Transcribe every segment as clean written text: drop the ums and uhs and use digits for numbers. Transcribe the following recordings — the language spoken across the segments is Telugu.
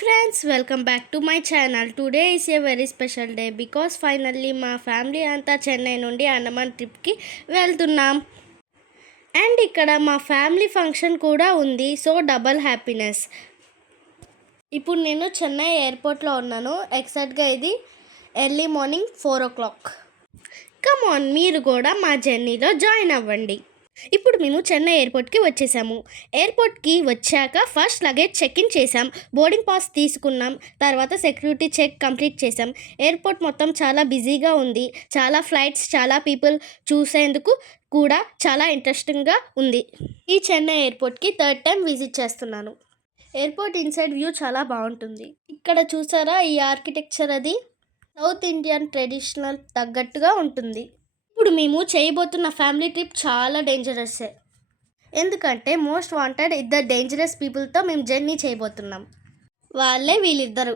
friends, welcome back to my channel. Today is a very special day because finally మా ఫ్యామిలీ అంతా చెన్నై నుండి అండమాన్ ట్రిప్కి వెళ్తున్నాం. అండ్ ఇక్కడ మా ఫ్యామిలీ ఫంక్షన్ కూడా ఉంది. So double happiness. ఇప్పుడు నేను చెన్నై ఎయిర్పోర్ట్లో ఉన్నాను. ఎగ్జాక్ట్గా ఇది early morning 4 o'clock. Come on, మీరు కూడా మా జర్నీలో జాయిన్ అవ్వండి. ఇప్పుడు మేము చెన్నై ఎయిర్పోర్ట్కి వచ్చేసాము. ఎయిర్పోర్ట్కి వచ్చాక ఫస్ట్ లగేజ్ చెక్ ఇన్ చేసాం, బోర్డింగ్ పాస్ తీసుకున్నాం, తర్వాత సెక్యూరిటీ చెక్ కంప్లీట్ చేసాం. ఎయిర్పోర్ట్ మొత్తం చాలా బిజీగా ఉంది. చాలా ఫ్లైట్స్, చాలా పీపుల్ చూసేందుకు కూడా చాలా ఇంట్రెస్టింగ్గా ఉంది. ఈ చెన్నై ఎయిర్పోర్ట్కి 3rd time విజిట్ చేస్తున్నాను. ఎయిర్పోర్ట్ ఇన్సైడ్ వ్యూ చాలా బాగుంటుంది. ఇక్కడ చూసారా ఈ ఆర్కిటెక్చర్, అది సౌత్ ఇండియన్ ట్రెడిషనల్ తగ్గట్టుగా ఉంటుంది. ఇప్పుడు మేము చేయబోతున్న ఫ్యామిలీ ట్రిప్ చాలా డేంజరస్, ఎందుకంటే మోస్ట్ వాంటెడ్ ఇద్దరు డేంజరస్ పీపుల్తో మేము జర్నీ చేయబోతున్నాం. వాళ్ళే వీళ్ళిద్దరు.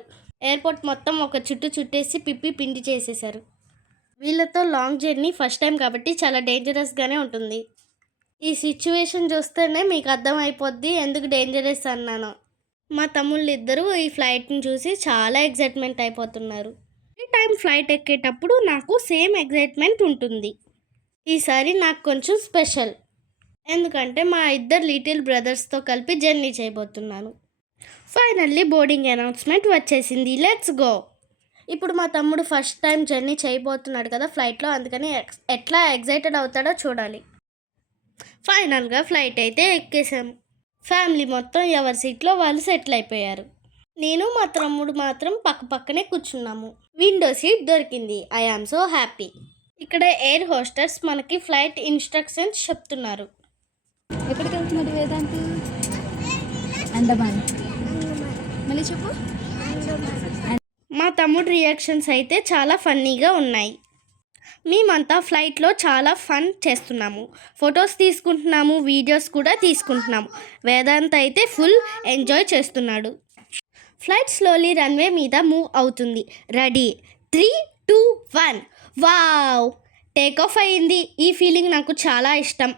ఎయిర్పోర్ట్ మొత్తం ఒక చుట్టేసి పిప్పి పిండి చేసేసారు. వీళ్ళతో లాంగ్ జర్నీ ఫస్ట్ టైం కాబట్టి చాలా డేంజరస్గానే ఉంటుంది. ఈ సిచ్యువేషన్ చూస్తేనే మీకు అర్థమైపోద్ది ఎందుకు డేంజరస్ అన్నాను. మా తమ్ముళ్ళు ఇద్దరు ఈ ఫ్లైట్ని చూసి చాలా ఎగ్జైట్మెంట్ అయిపోతున్నారు. ఈ టైం ఫ్లైట్ ఎక్కేటప్పుడు నాకు సేమ్ ఎగ్జైట్మెంట్ ఉంటుంది. ఈసారి నాకు కొంచెం స్పెషల్, ఎందుకంటే మా ఇద్దరు లిటిల్ బ్రదర్స్తో కలిపి జర్నీ చేయబోతున్నాను. ఫైనల్లీ బోర్డింగ్ అనౌన్స్మెంట్ వచ్చేసింది. Let's go. ఇప్పుడు మా తమ్ముడు ఫస్ట్ టైం జర్నీ చేయబోతున్నాడు కదా ఫ్లైట్లో, అందుకని ఎట్లా ఎగ్జైటెడ్ అవుతాడో చూడాలి. ఫైనల్గా ఫ్లైట్ అయితే ఎక్కేసాము. ఫ్యామిలీ మొత్తం ఎవరి సీట్లో వాళ్ళు సెటిల్ అయిపోయారు. నేను మా తమ్ముడు మాత్రం పక్కనే కూర్చున్నాము. విండో సీట్ దొరికింది. I am so happy. ఇక్కడ ఎయిర్ హోస్టర్స్ మనకి ఫ్లైట్ ఇన్స్ట్రక్షన్స్ చెప్తున్నారు. ఎక్కడికి వెళ్తున్నది వేదాంతి? అండమాన్. మళ్ళీ చెప్పు. మా తమ్ముడు రియాక్షన్స్ అయితే చాలా ఫన్నీగా ఉన్నాయి. మేమంతా ఫ్లైట్లో చాలా ఫన్ చేస్తున్నాము. ఫొటోస్ తీసుకుంటున్నాము, వీడియోస్ కూడా తీసుకుంటున్నాము. వేదాంత్ అయితే ఫుల్ ఎంజాయ్ చేస్తున్నాడు. ఫ్లైట్ స్లోలీ రన్వే మీద మూవ్ అవుతుంది. రెడీ, 3, 2, 1. వావ్, టేక్ ఆఫ్ అయ్యింది. ఈ ఫీలింగ్ నాకు చాలా ఇష్టం.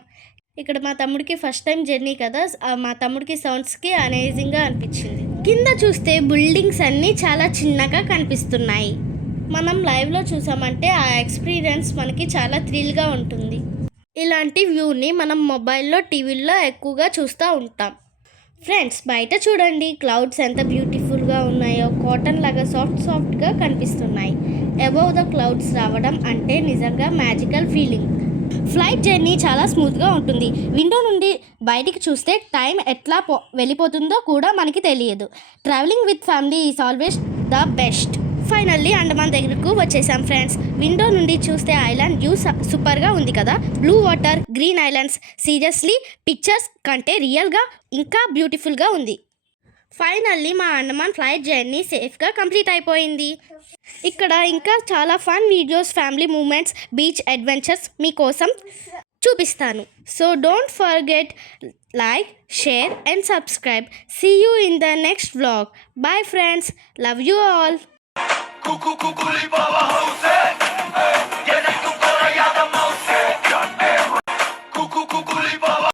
ఇక్కడ మా తమ్ముడికి ఫస్ట్ టైం జర్నీ కదా, మా తమ్ముడికి సౌండ్స్కి అమేజింగ్గా అనిపించింది. కింద చూస్తే బిల్డింగ్స్ అన్నీ చాలా చిన్నగా కనిపిస్తున్నాయి. మనం లైవ్లో చూసామంటే ఆ ఎక్స్పీరియన్స్ మనకి చాలా థ్రిల్గా ఉంటుంది. ఇలాంటి వ్యూని మనం మొబైల్లో, టీవీల్లో ఎక్కువగా చూస్తూ ఉంటాం. ఫ్రెండ్స్, బయట చూడండి క్లౌడ్స్ ఎంత బ్యూటిఫుల్గా ఉన్నాయో. కాటన్ లాగా సాఫ్ట్గా కనిపిస్తున్నాయి. అబౌవ్ ద క్లౌడ్స్ రావడం అంటే నిజంగా మ్యాజికల్ ఫీలింగ్. ఫ్లైట్ జర్నీ చాలా స్మూత్గా ఉంటుంది. విండో నుండి బయటికి చూస్తే టైం ఎట్లా వెళ్ళిపోతుందో కూడా మనకి తెలియదు. Travelling with family is always the best. Finally Andaman దగ్గరకు వచ్చేసాం ఫ్రెండ్స్. విండో నుండి చూస్తే ఐలాండ్ వ్యూ సూపర్గా ఉంది కదా. Blue water, green islands, seriously pictures కంటే రియల్గా ఇంకా బ్యూటిఫుల్గా ఉంది. ఫైనల్లీ మా అండమాన్ ఫ్లైట్ జర్నీ సేఫ్గా కంప్లీట్ అయిపోయింది. ఇక్కడ ఇంకా చాలా fun videos, family moments, beach adventures మీకోసం చూపిస్తాను. So don't forget like, share and subscribe. See you in the next vlog. Bye friends. Love you all.